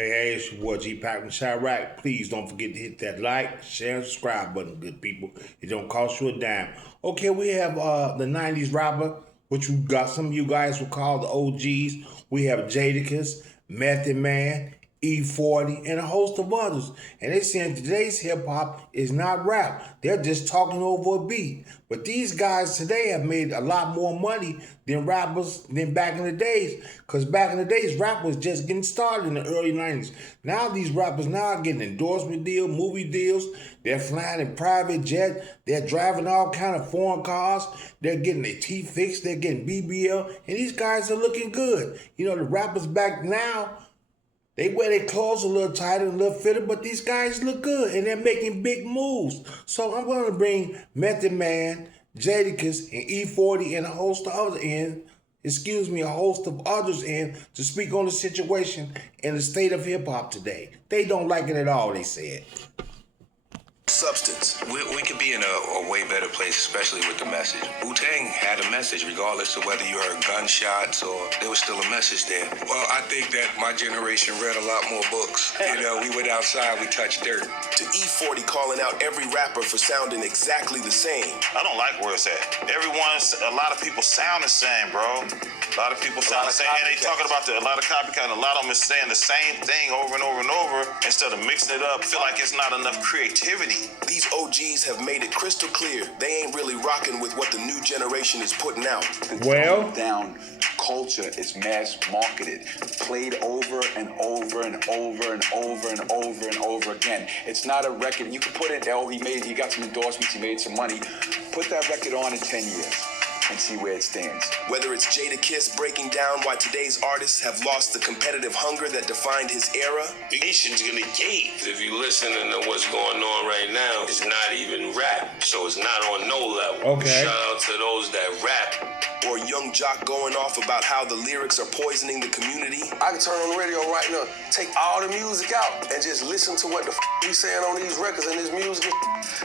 Hey, it's your boy Gpac from Chirac. Please don't forget to hit that like, share, and subscribe button, good people. It don't cost you a dime. Okay, we have the 90s rapper, which we got some of you guys will call the OGs. We have Jadakiss, Method Man, E40, and a host of others. And they saying today's hip hop is not rap. They're just talking over a beat. But these guys today have made a lot more money than rappers than back in the days. Because back in the days, rap was just getting started in the early 90s. Now these rappers now are getting endorsement deals, movie deals. They're flying in private jet. They're driving all kind of foreign cars. They're getting their teeth fixed. They're getting BBL. And these guys are looking good. You know, the rappers back now, they wear their clothes a little tighter, a little fitted, but these guys look good and they're making big moves. So I'm going to bring Method Man, Jadakiss, and E40 and a host of others in, a host of others in to speak on the situation and the state of hip hop today. They don't like it at all, they said. Substance. We could be in a way better place, especially with the message. Wu-Tang had a message, regardless of whether you heard gunshots or there was still a message there. Well, I think that my generation read a lot more books. You know, we went outside, we touched dirt. To E40 calling out every rapper for sounding exactly the same. I don't like where it's at. A lot of people sound the same, bro. A lot of people sound the same, and they talking about a lot of copycat, and a lot of them is saying the same thing over and over and over instead of mixing it up. I feel like it's not enough creativity. These OGs have made it crystal clear they ain't really rocking with what the new generation is putting out. Well, down culture is mass marketed, played over and over and over and over and over and over again. It's not a record. You can put it, he got some endorsements, he made some money. Put that record on in 10 years. And see where it stands. Whether it's Jadakiss breaking down why today's artists have lost the competitive hunger that defined his era. The nation's gonna cave. If you listen to what's going on right now, it's not even rap, so it's not on no level. Okay. Shout out to those that rap. Or Young Jock going off about how the lyrics are poisoning the community. I can turn on the radio right now, take all the music out, and just listen to what the we saying on these records and this music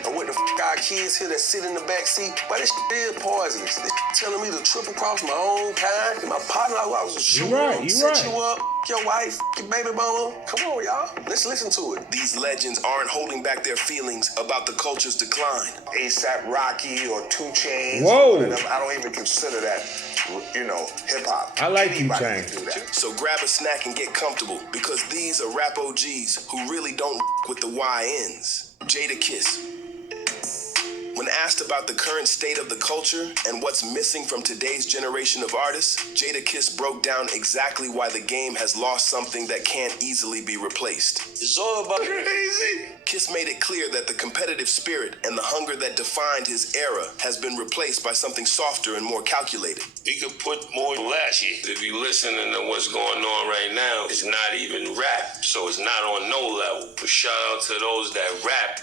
and what the our kids here that sit in the back seat. But this is poisonous. This telling me to triple cross my own kind. And my partner, I was shooting, set you up, your wife, your baby mama. Come on, y'all. Let's listen to it. These legends aren't holding back their feelings about the culture's decline. A$AP Rocky or 2 Chainz. Whoa. I don't even consider that, hip hop. I like 2 Anybody Chainz. can do that. So grab a snack and get comfortable, because these are rap OGs who really don't with the YNs. Jadakiss. When asked about the current state of the culture and what's missing from today's generation of artists, Jadakiss broke down exactly why the game has lost something that can't easily be replaced. It's all about crazy. Kiss made it clear that the competitive spirit and the hunger that defined his era has been replaced by something softer and more calculated. we could put more last year. If you listen to what's going on right now, it's not even rap, so it's not on no level. But shout out to those that rap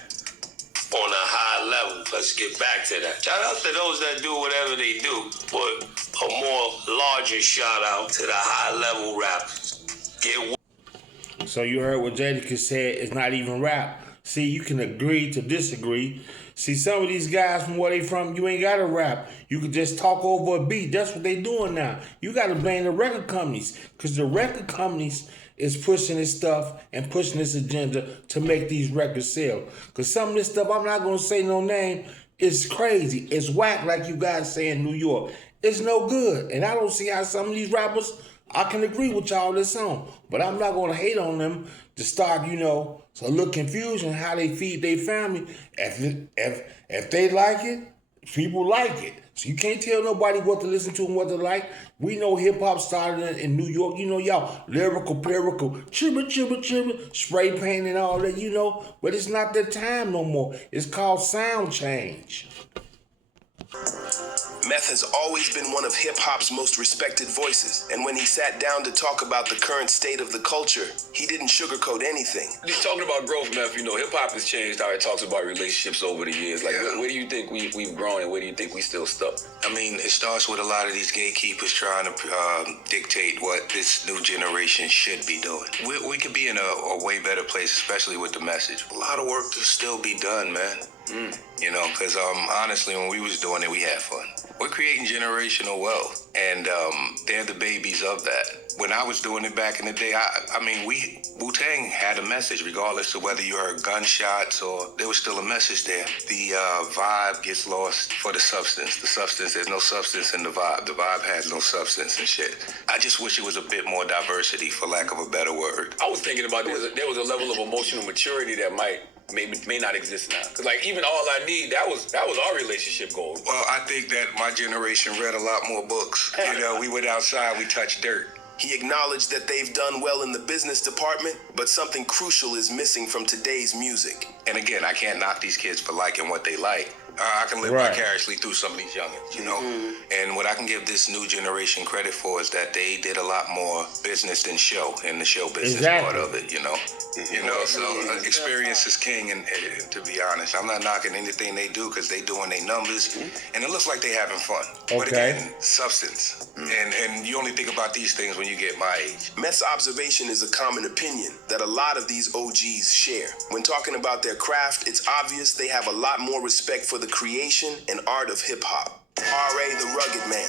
on a high level. Let's get back to that. Shout out to those that do whatever they do, but a more larger shout out to the high level rappers. So you heard what Jadakiss said, it's not even rap. See, you can agree to disagree. See, some of these guys from where they from, you ain't got to rap. You can just talk over a beat. That's what they doing now. You got to blame the record companies, because the record companies is pushing this stuff and pushing this agenda to make these records sell. Because some of this stuff, I'm not going to say no name, it's crazy. It's whack, like you guys say in New York. It's no good. And I don't see how some of these rappers, I can agree with y'all this song, but I'm not going to hate on them to start, so a little confusion how they feed their family. If they like it, people like it. So you can't tell nobody what to listen to and what to like. We know hip-hop started in New York. Y'all, lyrical, chibba, chibba, chibba, spray paint and all that, but it's not that time no more. It's called sound change. Meth has always been one of hip-hop's most respected voices, and when he sat down to talk about the current state of the culture, he didn't sugarcoat anything. He's talking about growth, Meth. Hip-hop has changed how it talks about relationships over the years. Where do you think we've grown, and where do you think we still stuck? I mean, it starts with a lot of these gatekeepers trying to dictate what this new generation should be doing. We could be in a way better place, especially with the message. A lot of work to still be done, man. You know, because honestly, when we was doing it, we had fun. We're creating generational wealth, and they're the babies of that. When I was doing it back in the day, I mean, Wu-Tang had a message, regardless of whether you heard gunshots or there was still a message there. The vibe gets lost for the substance. The substance, there's no substance in the vibe. The vibe has no substance and shit. I just wish it was a bit more diversity, for lack of a better word. I was thinking about there was a level of emotional maturity that may not exist now. Cause like even All I Need, that was our relationship goal. Well, I think that my generation read a lot more books. You know, we went outside, we touched dirt. He acknowledged that they've done well in the business department, but something crucial is missing from today's music. And again, I can't knock these kids for liking what they like. I can live vicariously through some of these youngins, you know? And what I can give this new generation credit for is that they did a lot more business than show, in the show business part of it, you know? You know, so experience is king, and to be honest, I'm not knocking anything they do because they doing their numbers, and it looks like they having fun. But again, substance. And you only think about these things when you get my age. Meth's observation is a common opinion that a lot of these OGs share. When talking about their craft, it's obvious they have a lot more respect for the creation and art of hip-hop. R.A. the Rugged Man.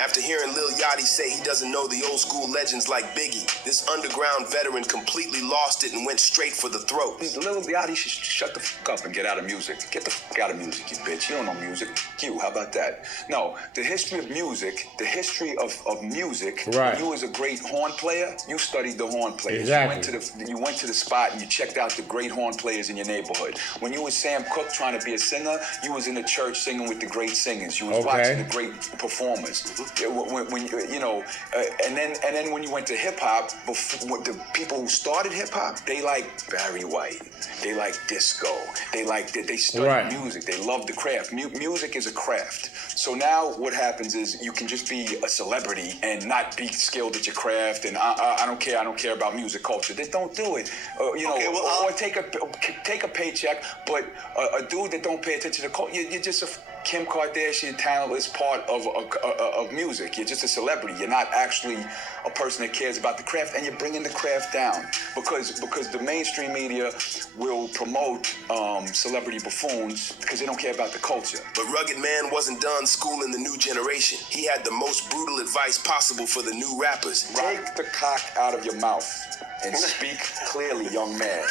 After hearing Lil Yachty say he doesn't know the old school legends like Biggie, this underground veteran completely lost it and went straight for the throat. Lil Yachty should shut the fuck up and get out of music. Get the fuck out of music, you bitch. You don't know music. You, how about that? No, the history of music, Right. You was a great horn player, you studied the horn players. Exactly. You went to the spot and you checked out the great horn players in your neighborhood. When you was Sam Cooke trying to be a singer, you was in the church singing with the great singers. You was watching the great performers. When you know, and then when you went to hip hop, the people who started hip hop, they like Barry White, they like disco, they studied music, they love the craft. Music is a craft. So now what happens is you can just be a celebrity and not be skilled at your craft. And I don't care about music culture. Then don't do it. Or take a paycheck, but a dude that don't pay attention to culture, you're just a Kim Kardashian talentless part of music. You're just a celebrity. You're not actually a person that cares about the craft, and you're bringing the craft down because the mainstream media will promote celebrity buffoons because they don't care about the culture. But Rugged Man wasn't done schooling the new generation. He had the most brutal advice possible for the new rappers. Take the cock out of your mouth and speak clearly, young man.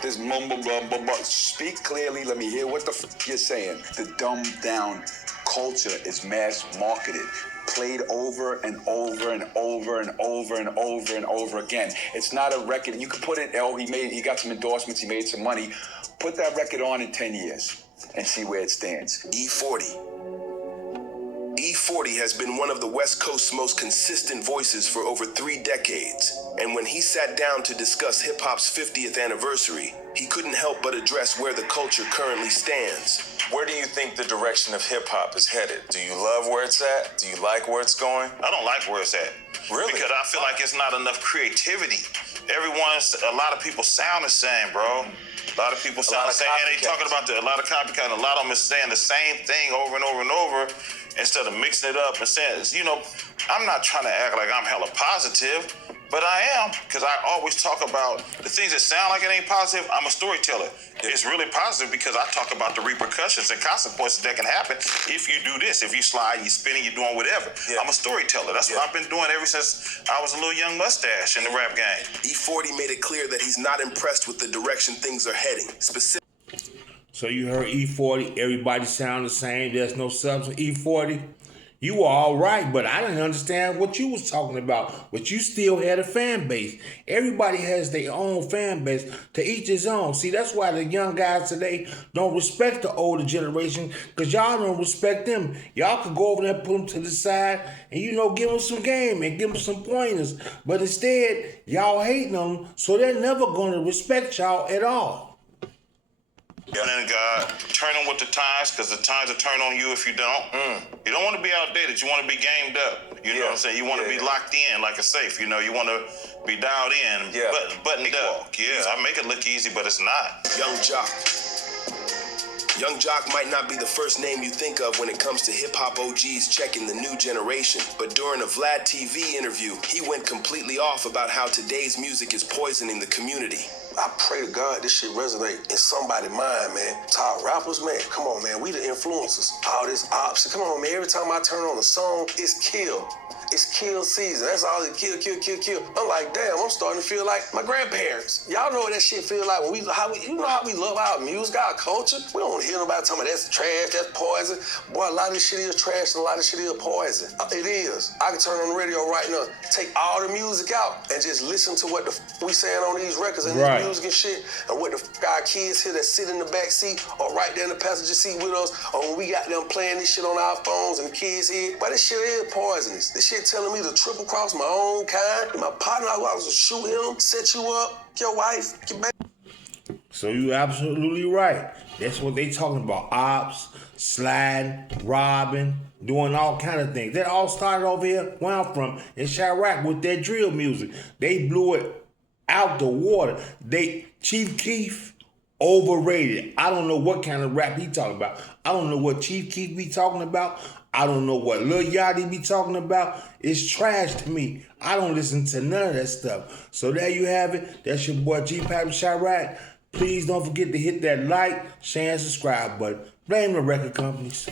This mumble blah blah blah. Speak clearly. Let me hear what the f you're saying. The dumbed down culture is mass marketed, played over and over and over and over and over and over again. It's not a record. You can put it. He got some endorsements. He made some money. Put that record on in 10 years and see where it stands. E40. E40 has been one of the West Coast's most consistent voices for over 3 decades. And when he sat down to discuss hip-hop's 50th anniversary, he couldn't help but address where the culture currently stands. Where do you think the direction of hip-hop is headed? Do you love where it's at? Do you like where it's going? I don't like where it's at. Really? Because I feel like it's not enough creativity. A lot of people sound the same, bro. A lot of people sound the same, and they talking about a lot of copycat, and a lot of them is saying the same thing over and over and over instead of mixing it up and saying, I'm not trying to act like I'm hella positive, but I am, because I always talk about the things that sound like it ain't positive. I'm a storyteller. It's really positive because I talk about the repercussions and consequences that can happen if you do this. If you slide, you spinning, you're doing whatever. Yeah. I'm a storyteller. That's what I've been doing ever since I was a little young mustache in the rap game. E40 made it clear that he's not impressed with the direction things are heading. So you heard E40, everybody sound the same, there's no substance. E40, you were all right, but I didn't understand what you was talking about. But you still had a fan base. Everybody has their own fan base, to each his own. See, that's why the young guys today don't respect the older generation, because y'all don't respect them. Y'all could go over there and put them to the side and, give them some game and give them some pointers. But instead, y'all hating them, so they're never going to respect y'all at all. And then God, turn on with the times, because the times will turn on you if you don't. You don't want to be outdated. You want to be gamed up. You know what I'm saying? You want to be locked in like a safe. You want to be dialed in, buttoned up. Yeah, I make it look easy, but it's not. Young Jock. Young Jock might not be the first name you think of when it comes to hip-hop OGs checking the new generation, but during a Vlad TV interview, he went completely off about how today's music is poisoning the community. I pray to God this shit resonate in somebody's mind, man. To our rappers, man, come on, man. We the influencers. All this ops. Come on, man. Every time I turn on a song, it's kill. It's kill season. That's all it kill. I'm like, damn, I'm starting to feel like my grandparents. Y'all know what that shit feel like when you know how we love our music, our culture. We don't hear nobody talking about that's trash, that's poison. Boy, a lot of this shit is trash and a lot of shit is poison. It is. I can turn on the radio right now, take all the music out, and just listen to what the we saying on these records and this music and shit, and what the our kids here that sit in the back seat or right there in the passenger seat with us, or when we got them playing this shit on our phones and the kids here. But this shit is poisonous. This shit telling me to triple cross my own kind. And my partner, I was to shoot him, set you up, your wife, your baby. So you absolutely right. That's what they talking about. Ops, sliding, robbing, doing all kind of things. That all started over here where I'm from in Chirac with that drill music. They blew it out the water. Chief Keef, overrated. I don't know what kind of rap he talking about. I don't know what Chief Keef be talking about. I don't know what Lil Yachty be talking about. It's trash to me. I don't listen to none of that stuff. So there you have it. That's your boy Gpac with Chirac. Please don't forget to hit that like, share, and subscribe button. Blame the record companies.